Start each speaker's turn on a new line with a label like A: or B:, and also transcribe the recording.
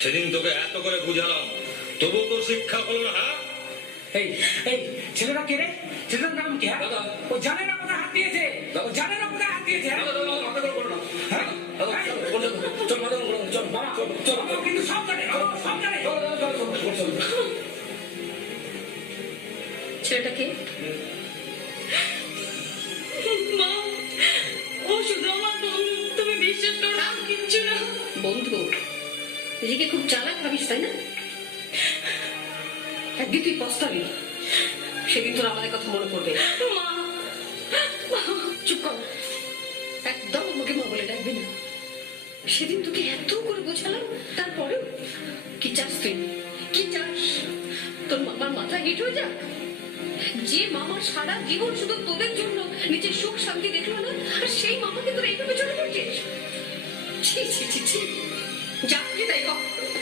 A: সেদিন তোকে এত করে বুঝালাম তবু তো শিক্ষা হলো না হ্যাঁ?
B: এই এই ছেলেটা কে রে? ছেলেটার নাম কি হ্যাঁ? ও জানে না কোথায় হাত দিয়েছে? ও জানে না কোথায় হাত দিয়েছে হ্যাঁ? হ্যাঁ? বাবা, বাবা কিন্তু সব জানে সব জানে
C: ছেলেটাকে মা ও শুধু আমার বন্ধু তুমি বিশ্বাস করো আর কিচ্ছু না। বন্ধু? নিজেকে খুব চালাক ভাবিস তাই না? একদিন তুই পস্তাবি সেদিন তোর আমাদের কথা মনে পড়বে। মা চুপ কর। একদম আমাকে মা বলে ডাকবি না। সেদিন তোকে এত করে বোঝালাম তারপরেও কি চাস তুই? কি চাস? তোর মামার মাথা হিট হয়ে যাক? যে মামা সারা জীবন শুধু তোদের জন্য নিজের সুখ শান্তি দেখল না আর সেই মামাকে তোরা এইভাবে চলে পড়ছিস ছি ছি ছি ছি। 你讲，你等一个。